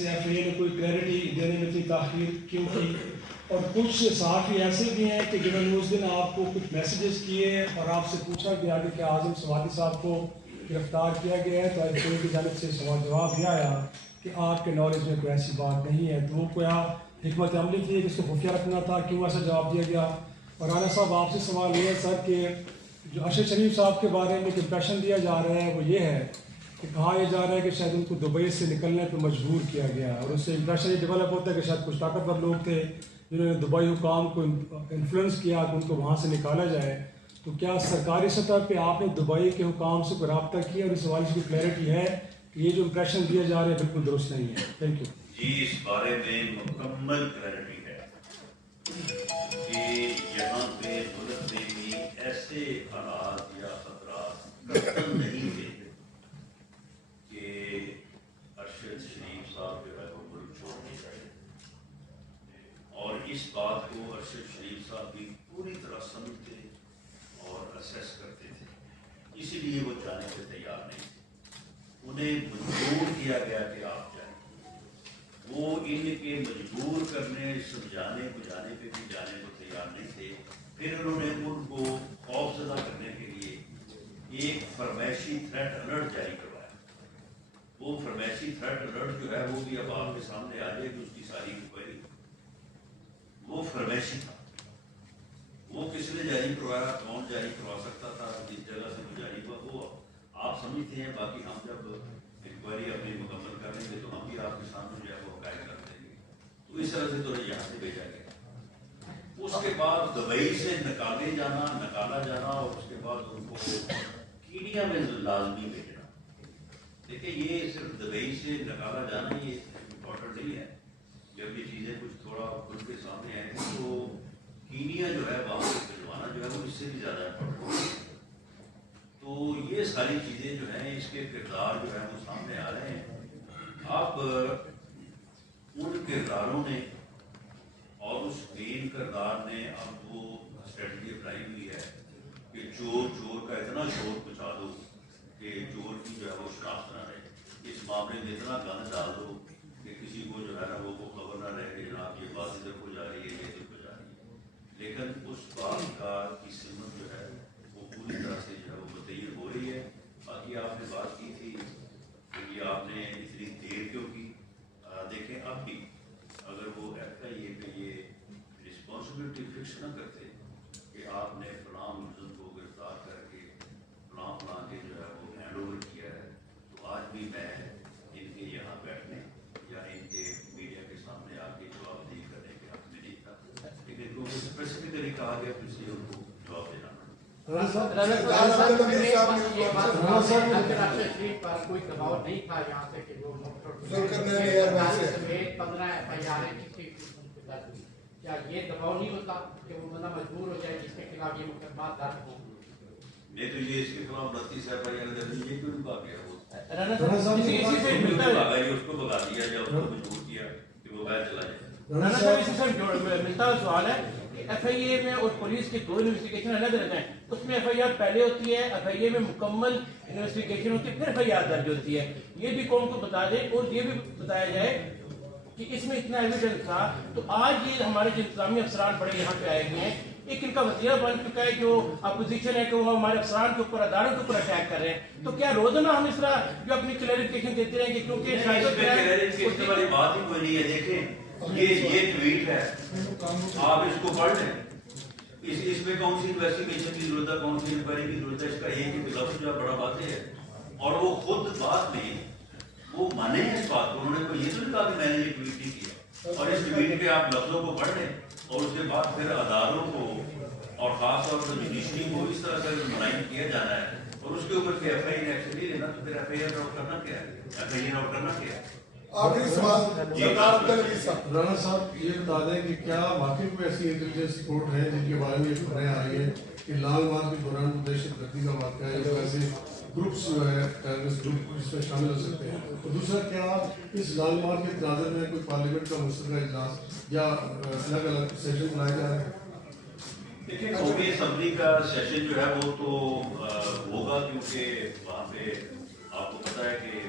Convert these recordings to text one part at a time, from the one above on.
سے F A نے کوئی کلیئرٹی دینے میں اتنی تاخیر کیوں کی، اور کچھ صحافی ایسے بھی ہیں کہ جنہوں نے اس دن آپ کو کچھ میسیجز کیے اور آپ سے پوچھا گیا کہ کیا اعظم سوادی صاحب کو گرفتار کیا گیا ہے، تو ایف اے کی جانب سے سوال جواب یہ آیا کہ آپ کے نالج میں کوئی ایسی بات نہیں ہے. تو وہ کوئی حکمت عملی تھی کہ اس کو خفیہ رکھنا تھا، کیوں ایسا جواب دیا گیا؟ اور رانا صاحب آپ سے سوال یہ ہے سر کہ جو ارشد شریف صاحب کے بارے میں جو امپریشن دیا جا رہا ہے وہ یہ ہے کہ کہا یہ جا رہا ہے کہ شاید ان کو دبئی سے نکلنے پہ مجبور کیا گیا، اور اس سے امپریشن یہ ڈیولپ ہوتا ہے کہ شاید کچھ طاقتور لوگ تھے جنہوں نے دبئی حکام کو انفلوئنس کیا کہ ان کو وہاں سے نکالا جائے. تو کیا سرکاری سطح پہ آپ نے دبئی کے حکام سے کوئی رابطہ کیا اور اس حوالے سے کوئی کلیئرٹی ہے کہ یہ جو امپریشن دیا جا رہا ہے بالکل درست نہیں ہے؟ Thank you. جی اس بارے میں مکمل کلیئرٹی ہے کہ یہاں پہ ملک میں بھی ایسے حالات یا خطرات قطعاً نہیں تھے کہ ارشد شریف صاحب جو ہے وہ ملک چھوڑ کے گئے، اور اس بات کو ارشد شریف صاحب بھی پوری طرح سمجھتے اور اسیس کرتے تھے، اسی لیے وہ جانے سے تیار نہیں تھے. انہیں مجبور کیا گیا کہ آپ جائیں. وہ ان کے مجبور کرنے سمجھانے بجانے پہ بھی جانے کو تیار نہیں تھے. پھر انہوں نے ان کو خوف زدہ کرنے کے لیے ایک فرمائشی تھریٹ الرٹ جاری کروایا. وہ فرمائشی تھریٹ الرٹ جو ہے وہ بھی اب آپ کے سامنے آ جائے کہ اس کی ساری انکوائری وہ فرمائشی تھا. وہ کس نے جاری کروایا، کون جاری کروا سکتا تھا، جس جگہ سے وہ جاری ہوا وہ آپ سمجھتے ہیں. باقی ہم جب انکوائری اپنی مکمل کریں گے تو ہم بھی آپ کے سامنے جو ہے وہ حقائق کر دیں گے. تو اس طرح سے تو یہاں سے بھیجا گیا. اس کے بعد دبئی سے نکالا جانا اور اس کے بعد ان کو کینیا میں لازمی بھیجنا. دیکھیں یہ صرف دبئی سے نکالا جانا یہ امپورٹنٹ نہیں ہے. جب یہ چیزیں کچھ تھوڑا کھل کے سامنے آئیں گی تو کینیا جو ہے وہاں سے بھجوانا جو ہے وہ اس سے بھی زیادہ امپورٹنٹ ہے. تو یہ ساری چیزیں جو ہیں اس کے کردار جو ہے وہ سامنے آ رہے ہیں. اب ان کرداروں نے اور اس مین کردار نے اب وہ اسٹریٹجی اپنائی ہوئی ہے کہ چور کا اتنا شور پہنچا دو کہ چور کی جو ہے وہ شناخت نہ رہے. اس معاملے میں اتنا گند ڈال دو کہ کسی کو جو ہے نا وہ خبر نہ رہے کہ جناب یہ بات ادھر کو جا رہی ہے، یہ ادھر کو جا رہی ہے. لیکن اس بات کی سمت جو ہے وہ پوری طرح سے جو ہے وہ متعین ہو رہی ہے. باقی آپ نے بات کی تھی کہ یہ آپ نے اتنی دیر کیوں کی. دیکھیں اب بھی اگر وہ ایف آئی اے پہ یہ رسپانسبلٹی فکس نہ کرتے کہ آپ نے فلاں ملزم کو گرفتار کر کے فلاں کے جو ہے وہ ہینڈ اوور کیا ہے، تو آج بھی میں ان کے یہاں بیٹھنے یا ان کے میڈیا کے سامنے آ کے جواب دہی کرنے کے حق میں نہیں تھا. لیکن کیونکہ اسپیسیفکلی کہا گیا تو اس لیے ان کو جواب دینا پڑا. کوئی دباؤ نہیں تھا یہاں سے کہ وہ کیا یہ دباؤ نہیں ہوتا کہ وہ بندہ مجبور ہو جائے جس کے خلاف یہ مقدمات درج ہوں؟ نہیں تو یہ اس کے خلاف 29 ایف آئی آر درج یہ کیوں بھاگ گیا؟ وہ اس کو بھگا دیا یا اس کو مجبور کیا کہ وہ باہر چلا جائے. رانا صاحب اسی سے ملتا ہوا سوال ہے کہ ایف آئی اے میں اور پولیس کی دو انویسٹیگیشن الگ الگ ہیں. اس میں ایف آئی آر پہلے ہوتی ہے، ایف آئی اے میں مکمل انویسٹیگیشن ہوتی ہے، پھر ایف آئی آر درج ہوتی ہے. یہ بھی قوم کو بتا دیں اور یہ بھی بتایا جائے کہ اس میں اتنا ایویڈنس تھا. تو آج یہ ہمارے جو انتظامی افسران بڑے یہاں پہ آئے ہوئے ہیں، ایک ان کا وزیر بن چکا ہے جو اپوزیشن ہے کہ وہ ہمارے افسران کے اوپر اداروں کے اوپر اٹیک کر رہے ہیں. تو کیا روزانہ ہم اس طرح جو اپنی کلیریفیکیشن دیتے رہیں گے کیونکہ اس والی بات ہی کوئی نہیں ہے. دیکھیں یہ ٹویٹ ہے، آپ اس کو پڑھ لیں. اس میں کون سی انویسٹیگیشن کی ضرورت ہے، کون سی انکوائری کی ضرورت ہے؟ اس کا ایک لفظ جو بڑا واضح ہے اور وہ خود بات میں وہ مانے ہیں اس بات کو. انہوں نے کوئی یہ تو نہیں کہا کہ میں نے یہ ٹویٹ نہیں کیا. اور اس ٹویٹ کے آپ لفظوں کو پڑھ لیں اور اس کے بعد پھر اداروں کو اور خاص طور پر جوڈیشری کو اس طرح سے منعقد کیا جانا ہے اور اس کے اوپر ایف آئی نے ایکشن نہیں لینا تو پھر ایف آئی آر آؤٹ کرنا کیا ہے؟ ایف آئی آر آؤٹ کرنا کیا ہے؟ آخری سوال رانا صاحب یہ بتا دیں کہ کیا واقعی کوئی ایسی انٹیلیجنس رپورٹ ہے جن کے بارے میں یہ خبریں آ رہی ہیں کہ لال مارچ کے دوران دہشت گردی کا واقعہ ہے، جو ایسے گروپس جو ہے ٹیررسٹ گروپ اس میں شامل ہو سکتے ہیں؟ اور دوسرا کیا اس لال مارچ کے تناظر میں کوئی پارلیمنٹ کا مشترکہ اجلاس یا الگ الگ سیشن بنائے جا رہے ہیں؟ دیکھیں قومی اسمبلی کا سیشن جو ہے وہ تو ہوگا کیونکہ وہاں پہ آپ کو پتا ہے کہ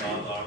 7-8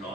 9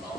9